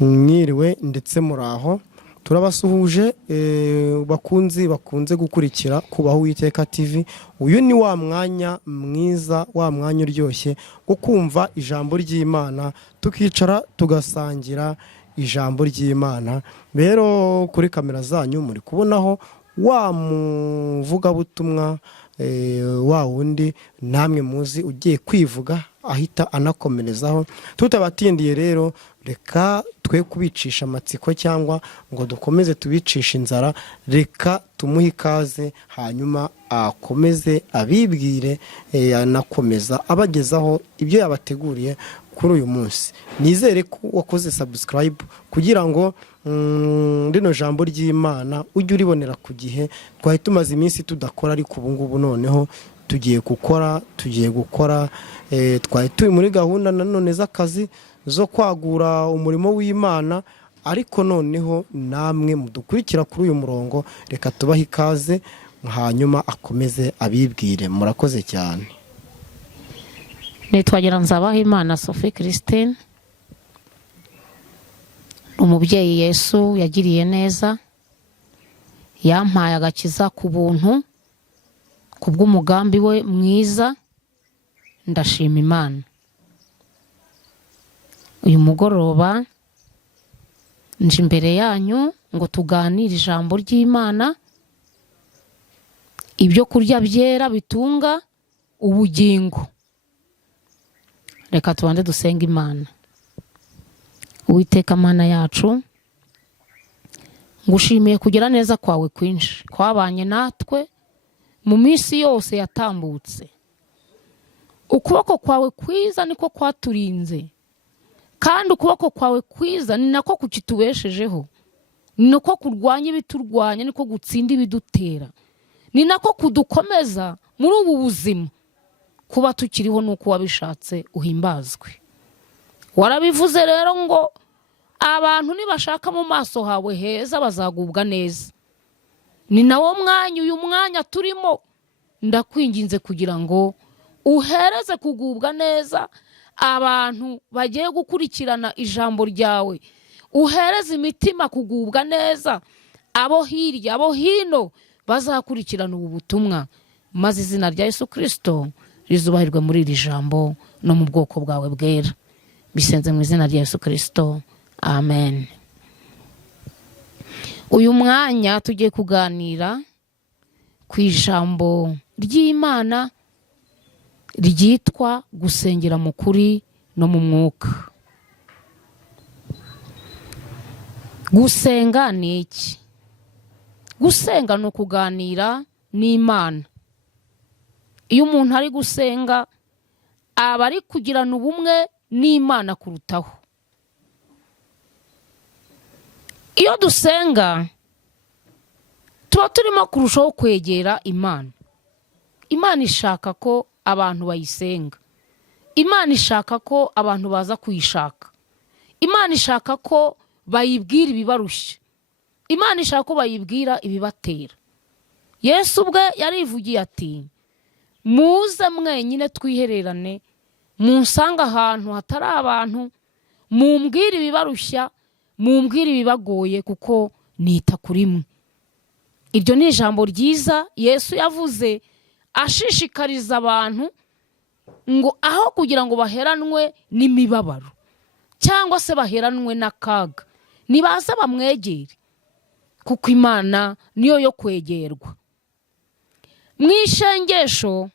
Mwiriwe ndetse muraho turabasuhuje bakunze gukurikira Kubaho Uwiteka TV. Uyu ni wa mwanya mwiza, wa mwanya uryoshye wo kumva ijambo ry'Imana, tukicara tugasangira ijambo ry'Imana. Rero kuri kamera zanyu muri kubonaho wa muvugabutumwa wa wundi namwe muzi ugiye kwivuga ahita anakomerezaho. Tutabatindiye rero, reka twe kubicisha amatsiko cyangwa ngo dukomeze tubicisha inzara. Reka tumuhe ikaze, hanyuma akomeze abibwire, anakomeza abagezaho ibyo yabateguriye kuri uyu munsi. Nizere ko wakoze subscribe kugira ngo rino jambo ry'Imana ujye uribonera ku gihe. Twari tumaze iminsi tudakora, ariko ubu ngubu noneho tugiye gukora. Twari turi muri gahunda nanone z'akazi zo kwagura umurimo w'Imana, ariko noneho namwe mudukurikira kuri uyu murongo, reka tubahe ikaze hanyuma akomeze abibwire. Murakoze cyane. Nitwagira Nzabahimana Sophie Christine, umubyeyi Yesu yagiriye neza, yampaye agakiza ku buntu kubw'umugambi we mwiza. Ndashima Imana. Uyu mugoroba nje imbere yanyu ngo tuganire ijambo ry'Imana, ibyo kurya byera bitunga ubugingo. Reka tubanze dusenga Imana. Uwiteka Mana yacu, ngushimiye kugira neza kwawe kwinshi, kwabanye natwe mu minsi yose yatambutse. Ukuboko kwawe kwiza niko kwaturinze, kandi ukuboko kwawe kwiza ni nako kukitubeshejeho, ni nako kurwanya ibiturwanya, niko gutsinda ibidutera, ni nako kudukomeza muri ubu buzima. Kuba tukiriho nuko wabishatse, uhimbazwe. Warabivuze rero ngo abantu nibashaka mu maso hawe heza bazagubwa neza. Ni nawo mwanya, uyu mwanya turimo, ndakwinginze kugira ngo uhereze kugubwa neza abantu bagiye gukurikirana ijambo ryawe. Uhereze imitima kugubwa neza abo hirya abo hino bazakurikirana ubu butumwa, maze izina rya Yesu Kristo rizubahirwe muri iri jambo no mu bwoko bwawe bwera. Bisenze mu izina rya Yesu Kristo, amen. Uyu mwanya tugiye kuganira ku ijambo ry'Imana ryitwa gusengera mu kuri no mu mwuka. Gusenga ni iki? Gusenga no kuganira n'Imana. Iyo umuntu ari gusenga aba ari kugirana ubumwe n'Imana kurutaho. Iyo dusenga tuba turimo kurushaho kwegera Imana. Imana ishaka ko abantu bayisenga. Imana ishaka ko abantu baza kuyishaka. Imana ishaka ko bayibwira ibibarushya. Imana ishaka ko bayibwira ibibatera. Yesu ubwe yarivugiye ati, muze mwenyine twihererane, munsanga ahantu hatari abantu, mumbwire ibibarushya, mumbwire ibibagoye, kuko nita kuri mwe. Iryo ni ijambo ryiza Yesu yavuze ashishikariza abantu ngo aho kugira ngo baheranwe n'imibabaro cyangwa se baheranwe n'akaga, nibaze bamwegere, kuko Imana niyo yo kwegerwa. Mu isengesho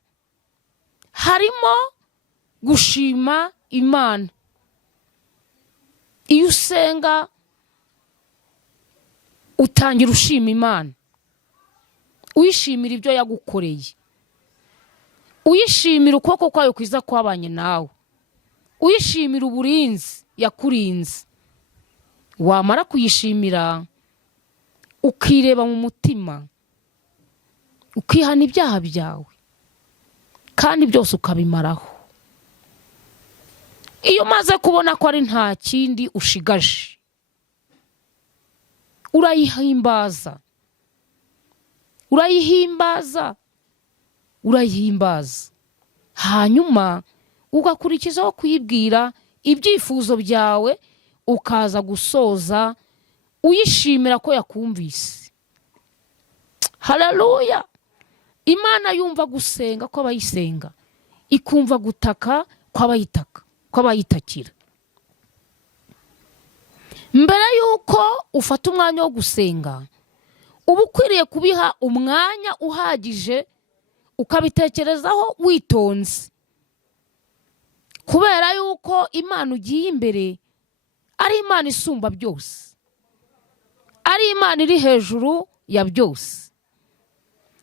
harimo gushima Imana. Iyo usenga utangira ushima Imana, uyishimira ibyo yagukoreye, uyishimira ukuboko kwayo kwiza kwabanye nawe, uyishimira uburinzi yakurinze. Wamara kuyishimira ukireba mu mutima, ukihana ibyaha byawe, kandi byose ukabimaraho. Iyo umaze kubona ko ari nta kindi ushigaje, urayihimbaza, urayihimbaza, hanyuma ugakurikizaho kuyibwira ibyifuzo byawe, ukaza gusoza uyishimira ko yakumvise. Haleluya! Imana yumva gusenga kw'abayisenga, ikumva gutaka kw'abayitakira. Mbere yuko ufata umwanya wo gusenga, uba ukwiriye kubiha umwanya uhagije, ukabitekerezaho witonze, kubera yuko Imana ugiye imbere ari Imana isumba byose, ari Imana iri hejuru ya byose.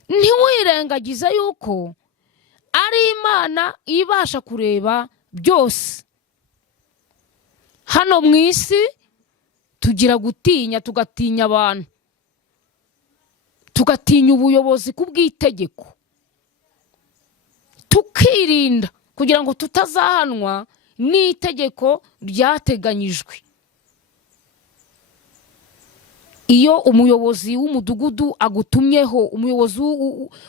Ntiwirengagize yuko ari Imana ibasha kureba byose. Hano mu isi tugira gutinya, tugatinya abantu, tugatinya ubuyobozi kubw'itegeko, tukirinda kugira ngo tutazahanwa n'itegeko ryateganyijwe. Iyo umuyobozi w'umudugudu agutumyeho, umuyobozi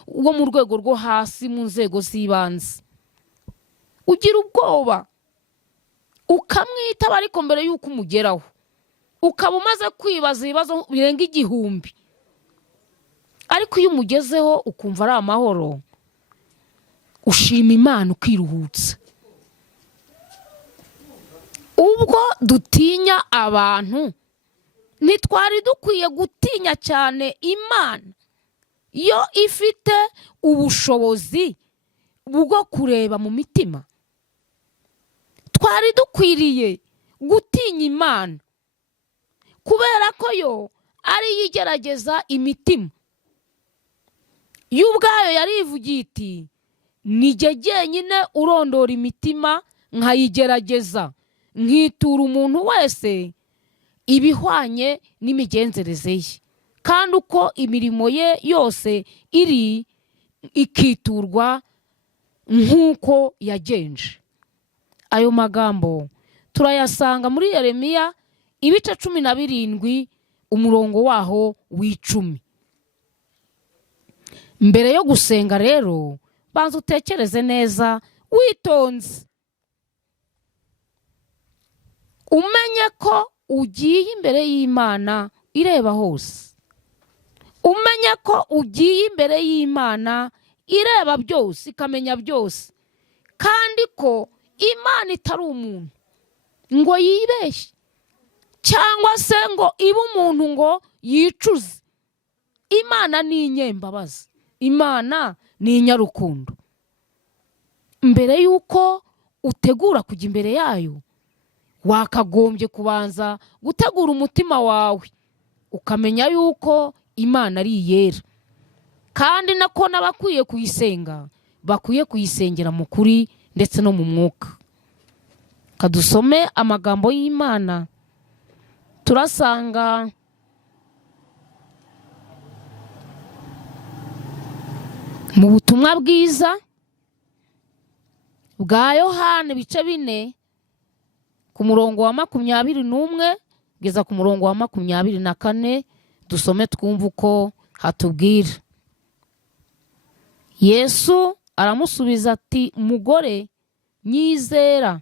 wo mu rwego rwo hasi mu nzego z'ibanze, ugira ubwoba ukamwitaba, ariko mbere y'uko umugeraho ukaba umaze kwibaza ibibazo birenga 1000. Ariko iyo umugezeho ukumva ari amahoro, ushima Imana ukiruhutsa. Ubwo dutinya abantu, ntitwari dukwiye gutinya cyane Imana yo ifite ubushobozi bwo kureba mu mitima. Twari dukwiriye gutinya Imana kubera ko yo ari yigerageza imitima. Yo ubwayo yarivugiye iti, nijye jyenyine urondora imitima nkayigerageza, nkitura umuntu wese ibihwanye n'imigenzereze ye, kandi uko imirimo ye yose iri ikiturwa nk'uko yagenje. Ayo magambo turayasanga muri Yeremiya ibice 17 umurongo waho w'10. Mbere yo gusenga rero, banza utekereze neza witonze, umenye ko ugiye imbere y'Imana ireba hose, umenye ko ugiye imbere y'Imana ireba byose, ikamenya byose, kandi ko Imana itari umuntu ngo yibeshye, cyangwa se ngo ibe umuntu ngo yicuze. Imana ni inyembabazi, Imana ni inyarukundo. Mbere yuko utegura kujya imbere yayo, wakagombye kubanza gutegura umutima wawe, ukamenya yuko Imana ari iyera, kandi nako n'abakwiye kuyisenga bakwiye kuyisengera mu kuri ndetse no mu mwuka. Kadusome amagambo y'Imana. Turasanga mu butumwa bwiza bwa Yohana ibice 4 ku murongo wa 21 kugeza ku murongo wa 24. Dusome twumva uko hatubwira. Yesu aramusubiza ati, mugore nyizera,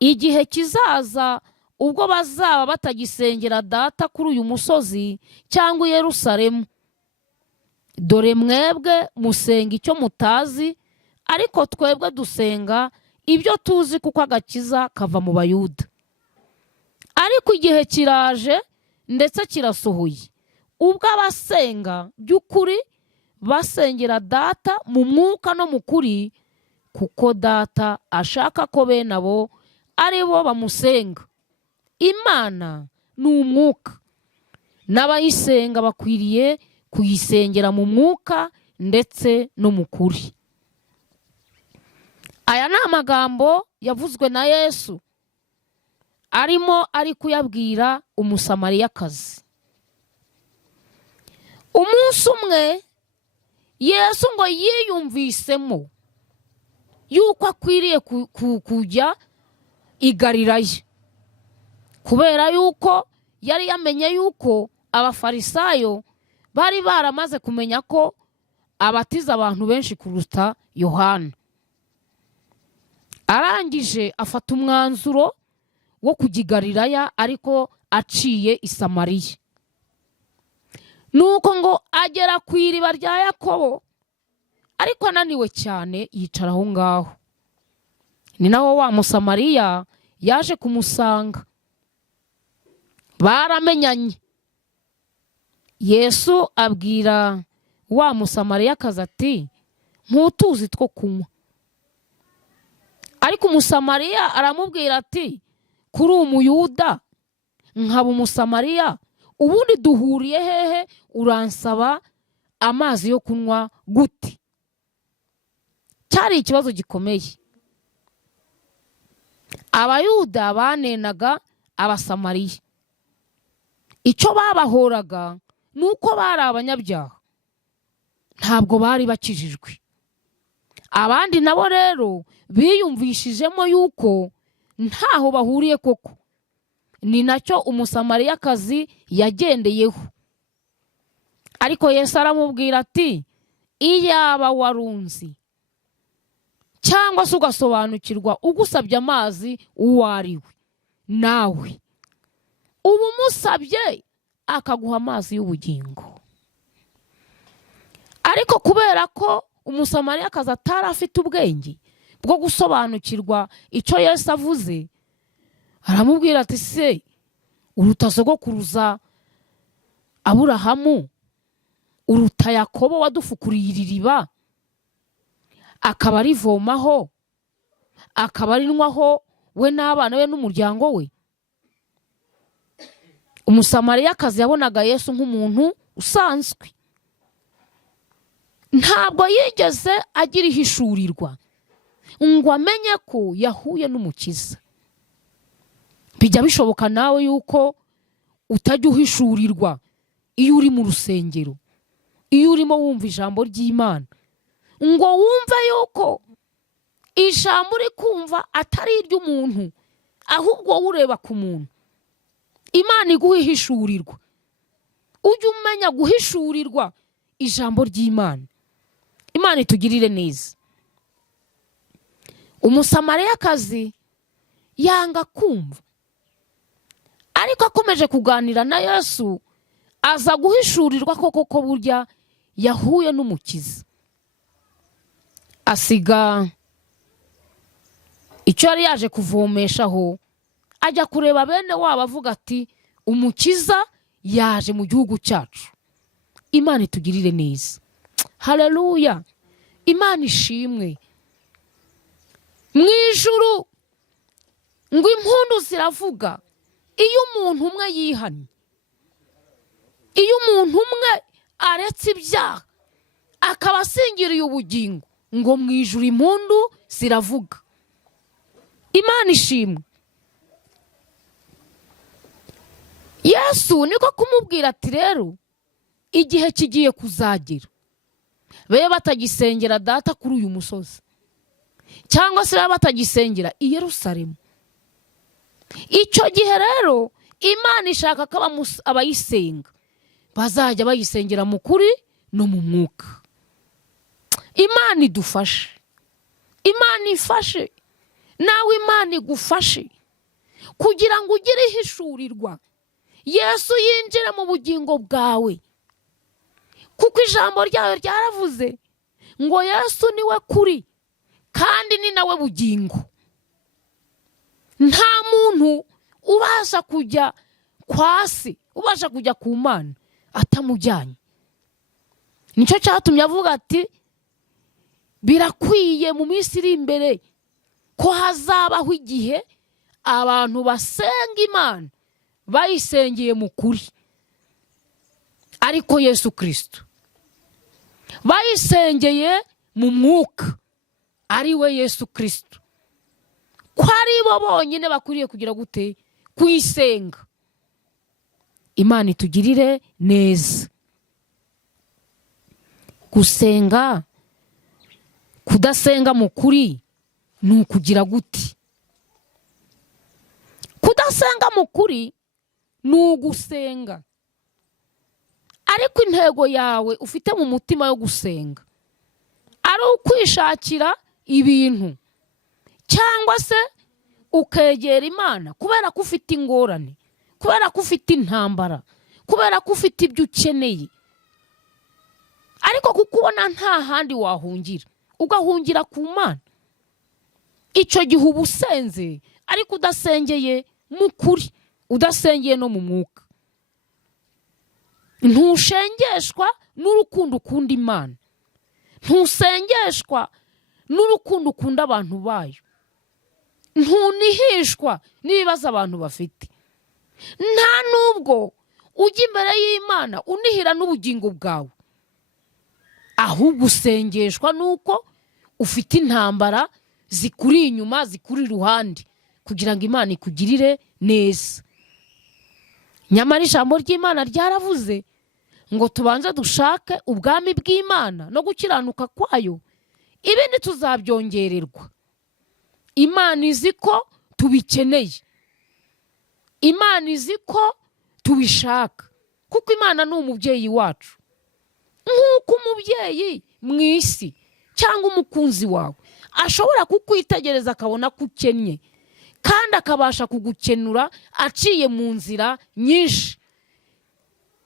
igihe kizaza ubwo bazaba batagisengera Data kuri uyu musozi cyangwa i Yerusalemu. Dore mwebwe musenga icyo mutazi, ariko twebwe dusenga ibyo tuzi, kuko agakiza kava mu Bayuda. Ariko igihe kiraje ndetse kirasohoye, ubwo abasenga by'ukuri basengera Data mu mwuka no mu kuri, kuko Data ashaka ko bene abo ari bo bamusenga. Imana ni umwuka, n'abayisenga bakwiriye kuyisengera mu mwuka ndetse no mu kuri. Aya ni amagambo yavuzwe na Yesu arimo ari kuyabwira umusamariyakazi. Umunsi umwe Yesu ngo yiyumvisemo yuko akwiriye kujya i Galilaya, kubera yuko yari yamenye yuko abafarisayo bari baramaze kumenya ko abatiza abantu benshi kuruta Yohana. Arangije afata umwanzuro wo kujya i Galilaya, ariko aciye i Samariya. Nuko ngo agera ku iriba rya Yakobo, ariko ananiwe cyane yicara aho ngaho. Ni naho wa Musamariya yaje kumusanga, baramenyanye. Yesu abwira wa Musamariyakazi ati ntutuzi two kunywa. Ariko Umusamariya aramubwira ati kuri Umuyuda nkaba Umusamariya, ubundi duhuriye hehe uransaba amazi yo kunywa gute? Cyari ikibazo gikomeye. Abayuda banenaga Abasamariya. Icyo babahoraga nuko bari abanyabyaha, ntabwo bari bakijijwe. Abandi nabo rero biyumvishijemo yuko ntaho bahuriye koko. Ni nacyo Umusamariyakazi yagendeyeho. Ariko Yesu aramubwira ati iyaba warunzi cyangwa se ugasobanukirwa ugusabye amazi uwo ari we, nawe ubu musabye akaguha amazi y'ubugingo. Ariko kubera ko Umusamariyakazi atari afite ubwenge bwo gusobanukirwa icyo Yesu avuze, aramubwira ati se uruta sogokuruza Aburahamu, uruta Yakobo wadufukuriye iri riba, akaba arivomaho, akaba arinywaho we n'abana be n'umuryango we? Umusamariyakazi yabonaga Yesu nk'umuntu usanzwe, ntabwo yigeze agira ihishurirwa ngo amenye ko yahuye n'Umukiza. Bijya bishoboka nawe yuko utajya uhishurirwa iyo uri mu rusengero, iyo urimo wumva ijambo ry'Imana, ngo wumve yuko ijambo uri kumva atari iry'umuntu, ahubwo wowe ureba ku muntu. Imana iguha ihishurirwa, ujye umenya guhishurirwa ijambo ry'Imana. Imana itugirire neza. Umusamariyakazi yanga kumva, ariko akomeje kuganira na Yesu aza guhishurirwa ko burya yahuye n'Umukiza. Asiga icyo yari yaje kuvomeshaho, ajya kureba bene wabo avuga ati Umukiza yaje mu gihugu cyacu. Imana itugirire neza. Haleluya. Imana ishimwe. Mu ijuru ngo impundu ziravuga iyo umuntu umwe yihannye, iyo umuntu umwe aretse ibyaha akaba asingiriye ubugingo, ngo mu ijuru impundu ziravuga. Imana ishimwe. Yesu niko kumubwira ati rero igihe kigiye kuzagera be batagisengera data kuri uyu musozi, cyangwa se be batagisengera i Yerusalemu. Icyo gihe rero Imana ishaka ko abayisenga bazajya bayisengera mu kuri no mu mwuka. Imana idufashe, Imana ifashe nawe, Imana igufashe kugira ngo ugire ihishurirwa, Yesu yinjire mu bugingo bwawe. Kuko ijambo ryayo ryaravuze ngo Yesu niwe kuri kandi ni nawe bugingo. Nta muntu ubasha kujya kwa se, ubasha kujya ku Mana atamujyanye. Nicyo cyatumye avuga ati birakwiye mu minsi iri imbere ko hazabaho igihe abantu basenga Imana bayisengeye mu kuri, ariko Yesu Kristo bayisengeye mu mwuka, ari we Yesu Kristo, ko ari bo bonyine bakwiriye kugira gute kuyisenga. Imana itugirire neza. Gusenga, kudasenga mu kuri ni ukugira gute? Kudasenga mu kuri ni ugusenga ariko intego yawe ufite mu mutima yo gusenga ari ukwishakira ibintu cyangwa se ukegera Imana kubera ko ufite ingorane, kubera ko ufite intambara, kubera ko ufite ibyo ukeneye, ariko kukubona nta handi wahungira ugahungira ku Mana, icyo gihe uba usenze ariko udasengeye mu kuri, udasengeye no mu mwuka. Ntushengeshwa n'urukundo ukunda Imana, ntusengeshwa n'urukundo ukunda abantu bayo, ntunihishwa n'ibibazo abantu bafite, nta nubwo ujya imbere y'Imana unihira n'ubugingo bwawe, ahubwo usengeshwa nuko ufite intambara zikuri inyuma, zikuri iruhande, kugira ngo Imana ikugirire neza. Nyamara ijambo ry'Imana ryaravuze ngo tubanze dushake ubwami bw'Imana no gukiranuka kwayo, ibindi tuzabyongererwa. Imana izi ko tubikeneye, Imana izi ko tubishaka, kuko Imana ni umubyeyi wacu. Nk'uko umubyeyi mu isi cyangwa umukunzi wawe ashobora kukwitegereza akabona ko ukennye kandi akabasha kugukenura aciye mu nzira nyinshi,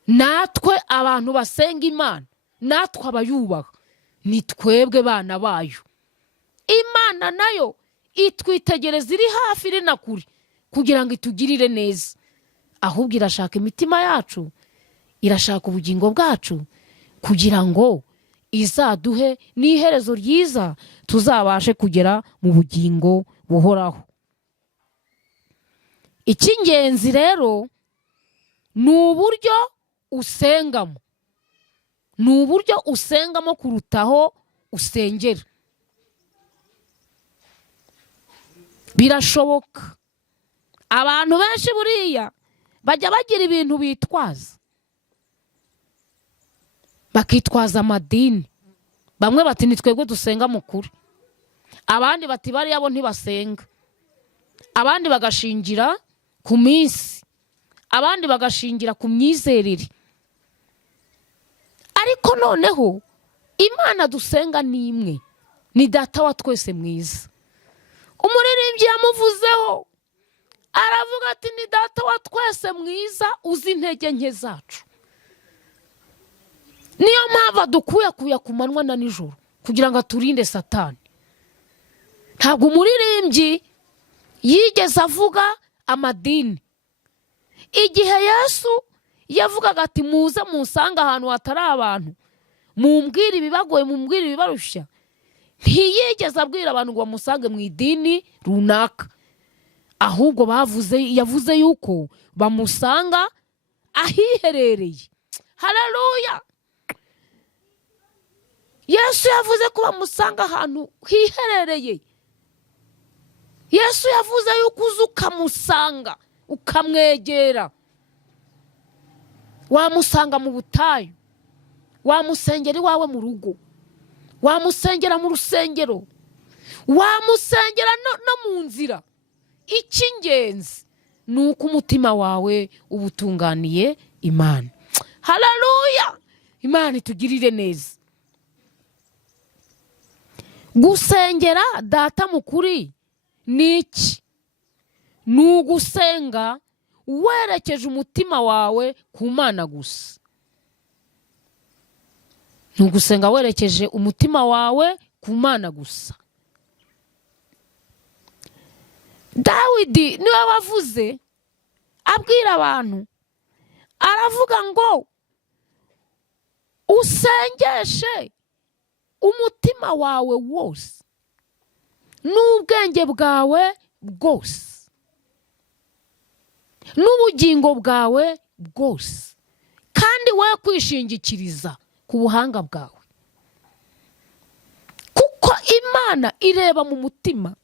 natwe abantu basenga Imana, natwe abayubaha, ni twebwe bana bayo. Imana nayo itwitegereza iri hafi, iri na kure, kugira ngo itugirire neza. Ahubwo irashaka imitima yacu, irashaka ubugingo bwacu, kugira ngo izaduhe n'iherezo ryiza, tuzabashe kugera mu bugingo buhoraho. Icy'ingenzi rero ni uburyo usengamo, ni uburyo usengamo kurutaho usengera. Birashoboka abantu benshi buriya bajya bagira ibintu bitwaza, bakitwaza amadini. Bamwe bati ni twebwe dusenga mukuri, abandi bati bariya bo ntibasenga, abandi bagashingira ku minsi, abandi bagashingira ku myizerere. Ariko noneho Imana dusenga ni imwe, ni Data wa twese mwiza. Umuririmbyi yamuvuzeho aravuga ati ni Data wa twese mwiza uzi intege nke zacu. Niyo mpamvu adukuyakuya ku manywa na nijoro kugira ngo aturinde Satani. Ntabwo umuririmbyi yigeze avuga amadini. Igihe Yesu yavugaga ati muze munsanga ahantu hatari abantu, mumbwire ibibagoye, mumbwire ibibarushya, ntiyigeze abwira abantu ngo bamusange mu idini runaka, ahubwo yavuze yuko bamusanga ahiherereye. Haleluya! Yesu yavuze ko bamusanga ahantu hiherereye. Yesu yavuze yuko uza ukamusanga, ukamwegera. Wamusanga mu butayu, wamusengera iwawe mu rugo, wamusengera mu rusengero, wamusengera no mu nzira. Icy'ingenzi ni uko umutima wawe uba utunganiye Imana. Haleluya! Imana itugirire neza. Gusengera Data mukuri ni iki? Ni ugusenga werekeje umutima wawe ku Mana gusa. Ni ugusenga werekeje umutima wawe ku Mana gusa. Dawidi niwe wavuze abwira abantu, aravuga ngo usengeshe umutima wawe wose n'ubwenge bwawe bwose n'ubugingo bwawe bwose, kandi we kwishingikiriza ku buhanga bwawe, kuko Imana ireba mu mutima,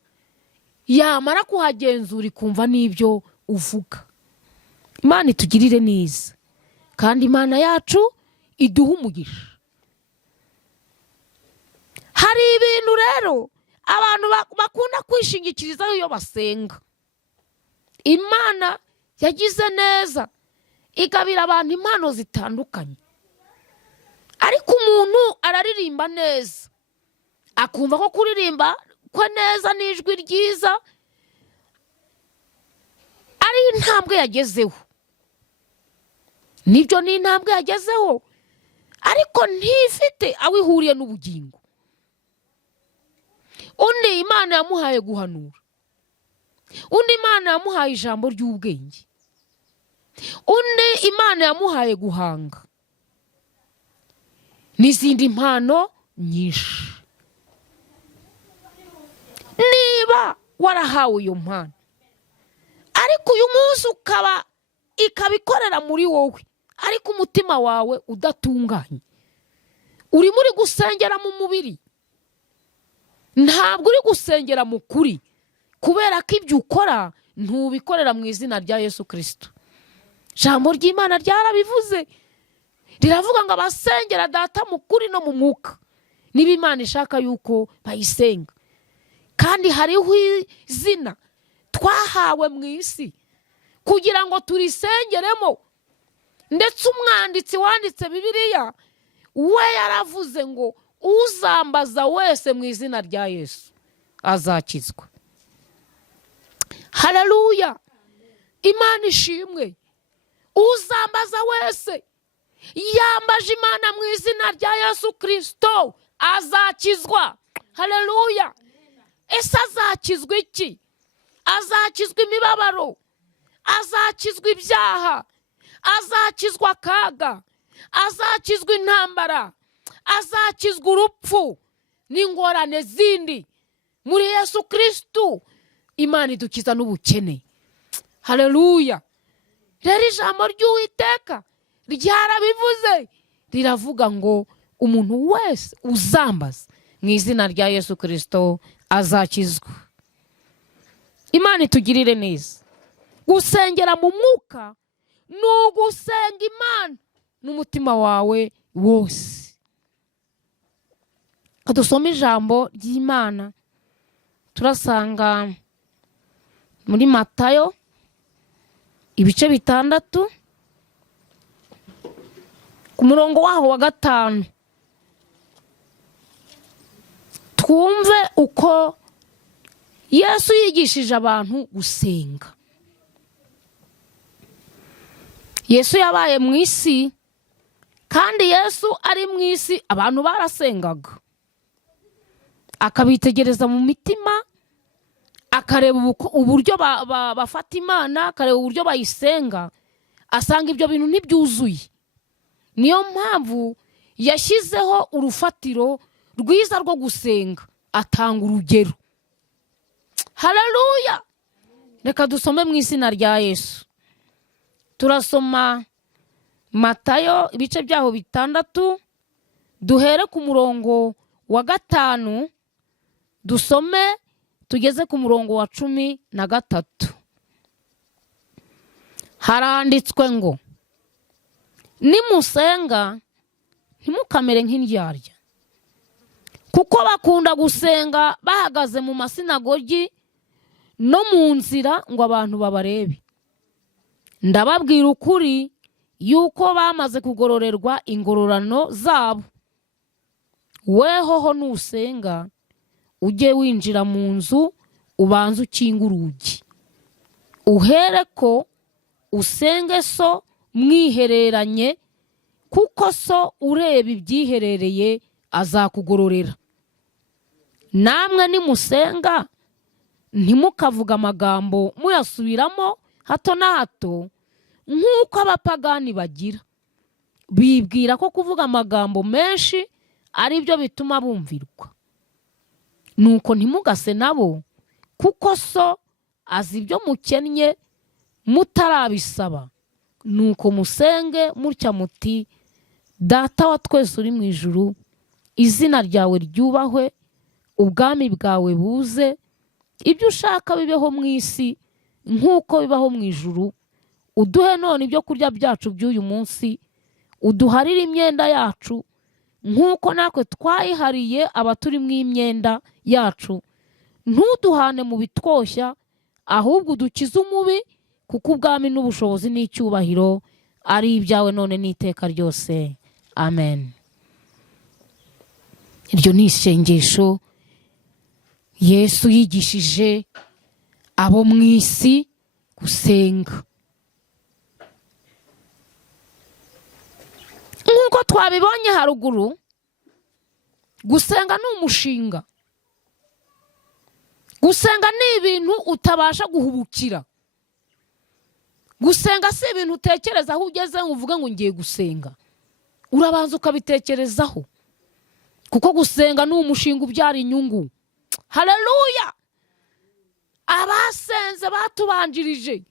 yamara kuhagenzura ikumva n'ibyo uvuga. Imana itugirire neza, kandi Imana yacu iduha umugisha. Hari ibintu rero abantu bakunda kwishingikirizaho iyo basenga. Imana yagize neza igabira abantu impano zitandukanye, ariko umuntu araririmba neza akumva ko kuririmba kwe neza n'ijwi ryiza ari intambwe yagezeho. Nibyo ni intambwe yagezeho, ariko ntifite aho ihuriye n'ubugingo. Undi Imana yamuhaye guhanura, undi Imana yamuhaye ijambo ry'ubwenge, undi Imana yamuhaye guhanga n'izindi mpano nyinshi. Niba warahawe iyo mpano ariko uyu munsi ikabikorera muri wowe, ariko umutima wawe udatunganye, urimo uri gusengera mu mubiri, ntabwo uri gusengera mu kuri, kubera ko ibyo ukora ntubikorera mu izina rya Yesu Kristo. Ijambo ry'Imana ryarabivuze, riravuga ngo abasengera Data mu kuri no mu mwuka niba Imana ishaka yuko bayisenga. Kandi hariho izina twahawe mu isi kugira ngo turisengeremo, ndetse umwanditsi wanditse Bibiliya we yaravuze ngo uzambaza wese mu izina rya Yesu azakizwa. Haleluya, Imana ishimwe. Uzambaza wese yambaje Imana mu izina rya Yesu Kristo azakizwa. Haleluya. Ese azakizwa iki? Azakizwa imibabaro, azakizwa ibyaha, azakizwa akaga, azakizwa intambara, azakizwa urupfu n'ingorane zindi. Muri Yesu Kristo Imana idukiza n'ubukene. Haleluya. Rero ijambo ry'Uwiteka ryarabivuze, riravuga ngo umuntu wese uzambaza mu izina rya Yesu Kristo azakizwa. Imana itugirire neza. Gusengera mu mwuka ni ugusenga Imana n'umutima wawe wose. Dusome ijambo ry'Imana, turasanga muri Matayo ibice 6 ku murongo waho wa 5. Twumve uko Yesu yigishije abantu gusenga. Yesu yabaye mu isi, kandi Yesu ari mu isi abantu barasengaga, akabitegereza mu mitima, akareba uburyo bafata Imana, akareba uburyo bayisenga, asanga ibyo bintu ntibyuzuye. Niyo mpamvu yashyizeho urufatiro rwiza rwo gusenga, atanga urugero. Haleluya. Reka dusome mu izina rya Yesu. Turasoma Matayo ibice byaho 6, duhere ku murongo wa 5 dusome tugeze ku murongo wa 13. Haranditswe ngo nimusenga ntimukamere nk'indyarya, kuko bakunda gusenga bahagaze mu masinagogi no mu nzira ngo abantu babarebe. Ndababwira ukuri yuko bamaze kugororerwa ingororano zabo. Wehoho nusenga ujye winjira mu nzu, ubanze ukinga urugi, uhereko usenge so mwihereranye, kuko so ureba ibyiherereye azakugororera. Namwe nimusenga ntimukavuga amagambo muyasubiramo hato na hato nk'uko abapagani bagira, bibwira ko kuvuga amagambo menshi ari byo bituma bumvirwa. Nuko ntimugase nabo, kuko so azi ibyo mukennye mutarabisaba. Nuko musenge mutya muti: Data wa twese uri mu ijuru, izina ryawe ryubahwe, ubwami bwawe buze, ibyo ushaka bibeho mu isi nk'uko bibaho mu ijuru. Uduhe none ibyo kurya byacu by'uyu munsi, uduharire imyenda yacu nk'uko natwe twayihariye abaturi mu imyenda yacu, ntuduhane mu bitwoshya, ahubwo udukize umubi, kuko ubwami n'ubushobozi n'icyubahiro ari ibyawe none n'iteka ryose. Amen. iryo ni isengesho Yesu yigishije abo mu isi gusenga. Nk'uko twabibonye haruguru, gusenga ni umushinga. Gusenga ni ibintu utabasha guhubukira. Gusenga si ibintu utekereza aho ugeze ngo uvuge ngo ngiye gusenga. Urabanza ukabitekerezaho, kuko gusenga ni umushinga ubyara inyungu. Haleluya! Abasenze batubanjirije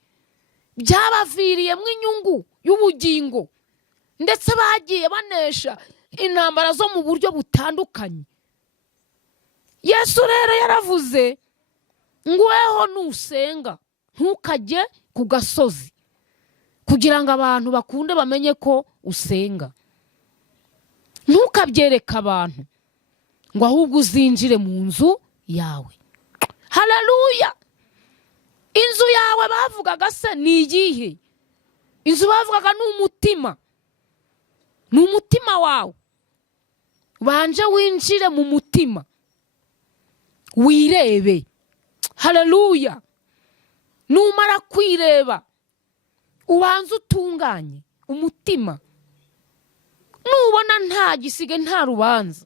byabaviriyemo inyungu y'ubugingo, ndetse bagiye banesha intambara zo mu buryo butandukanye. Yesu rero yaravuze ngo weho nusenga ntukajye ku gasozi, kugira ngo abantu bakunde bamenye ko usenga. Ntukabyereke abantu, ngo ahubwo uzinjire mu nzu yawe. Haleluya! Inzu yawe bavugaga se ni iyihe? Inzu bavugaga ni umutima. Ni umutima wawe. Banje winjire mu mutima, wirebe. Haleluya! Numara kwireba, ubanza utunganye umutima. Nubona nta gisige nta rubanza,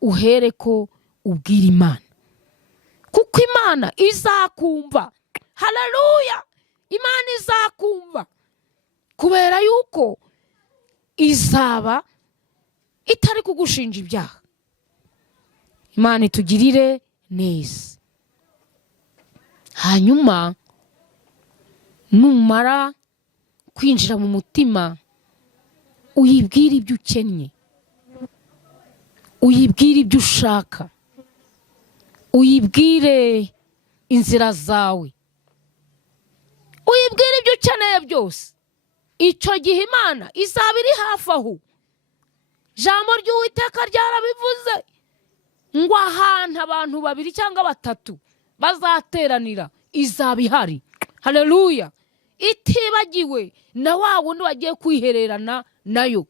uhereko ubwira Imana, kuko Imana izakumva. Haleluya! Imana izakumva, kubera yuko izaba itari kugushinja ibyaha. Imana itugirire neza. Hanyuma numara kwinjira mu mutima, uyibwire ibyo ukennye, uyibwire ibyo ushaka, uyibwire inzira zawe, uyibwire ibyo ukeneye byose. Icyo gihe Imana izaba iri hafi aho. Ijambo ry'Uwiteka ryarabivuze ngo ahantu abantu 2 cyangwa 3 bazateranira izaba ihari. Haleluya! Itibagiwe na wa wundi wagiye kwihererana nayo.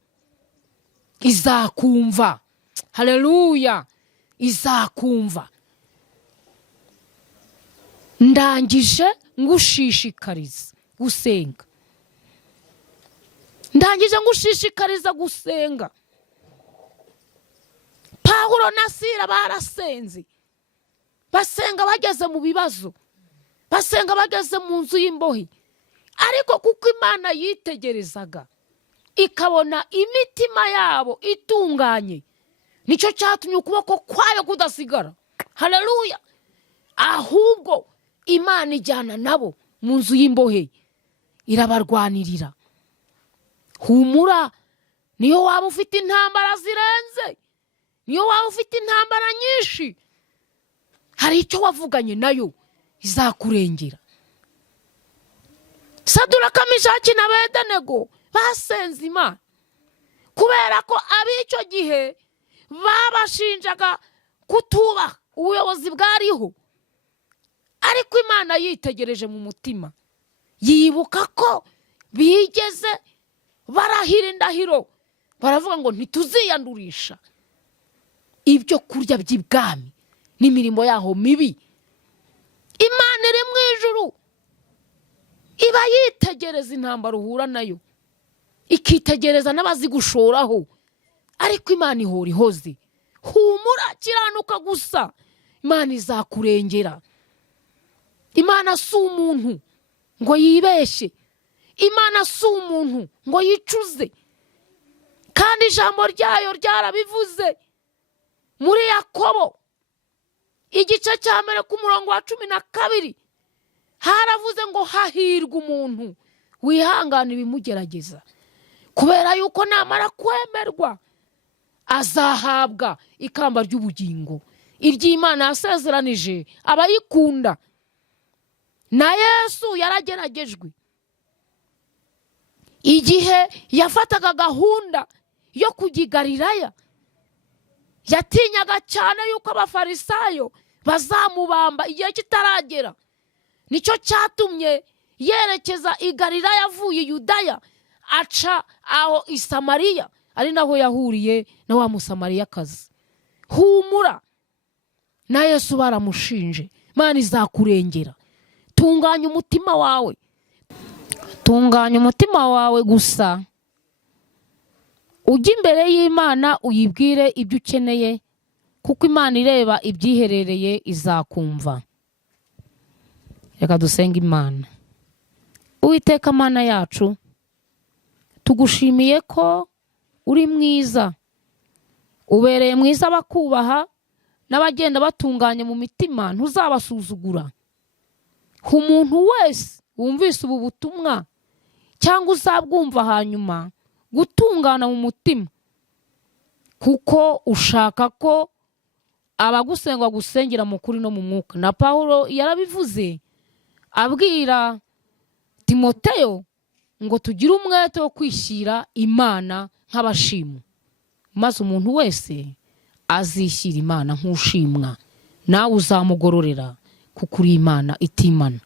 Izakumva. Haleluya! Izakumva. Ndangije ngushishikariza gusenga. Ndangije ngushishikariza gusenga. Pawulo na Sila barasenze. Basenga bageze mu bibazo. Basenga bageze mu nzu y'imbohe. Ariko kuko Imana yitegerezaga, ikabona imitima yabo itunganye, nicyo cyatumye ukuboko kwayo kudasigara. Haleluya! Ahubwo Imana ijyana nabo mu nzu y'imbohe, irabarwanirira. Humura, niyo waba ufite intambara zirenze, niyo waba ufite intambara nyinshi, hari icyo wavuganye nayo izakurengera. Saduraka, Meshaki na Abedenego basenze Imana, kubera ko ab'icyo gihe babashinjaga kutubaha ubuyobozi bwariho. Ariko Imana yitegereje mu mutima, yibuka ko bigeze barahira indahiro, baravuga ngo ntituziyandurisha ibyo kurya by'ibwami n'imirimo yaho mibi. Imana iri mu ijuru iba yitegereza intambara uhura nayo, ikitegereza n'abazigushoraho. Ariko Imana ihora ihoze. Humura, kiranuka gusa, Imana izakurengera. Imana si umuntu ngo yibeshe. Imana si umuntu ngo yicuze. Kandi ijambo ryayo ryarabivuze muri Yakobo igice cya 1 ku murongo wa 12, haravuze ngo hahirwa umuntu wihangana ibimugerageza, kubera yuko namara kwemerwa azahabwa ikamba ry'ubugingo, iry'Imana yasezeranije abayikunda. Na Yesu yarageragejwe igihe yafataga gahunda yo kujya i Galilaya. Yatinyaga cyane yuko abafarisayo bazamubamba igihe kitaragera. Nicyo cyatumye yerekeza i Galilaya avuye Yudaya, aca aho i Samariya, ari naho yahuriye na wa Musamariyakazi. humura, na Yesu baramushinje. Imana izakurengera. Tunganya umutima wawe, tunganya umutima wawe gusa, ujye imbere y'Imana uyibwire ibyo ukeneye, kuko Imana ireba ibyiherereye izakumva. Reka dusenga Imana. Uwiteka Mana yacu, tugushimiye ko uri mwiza, ubereye mwiza abakubaha n'abagenda batunganye mu mitima, ntuzabasuzugura. Umuntu wese wumvise ubu butumwa cyangwa uzabwumva hanyuma gutungana mu mutima, kuko ushaka ko abagusenga gusengera mu kuri no mu mwuka. Na Pawulo yarabivuze abwira Timoteyo ngo tugire umwete wo kwishyira Imana nk'abashimu, maze umuntu wese azishyira Imana nk'ushimwa, nawe uzamugororera kuko uri Imana itimana.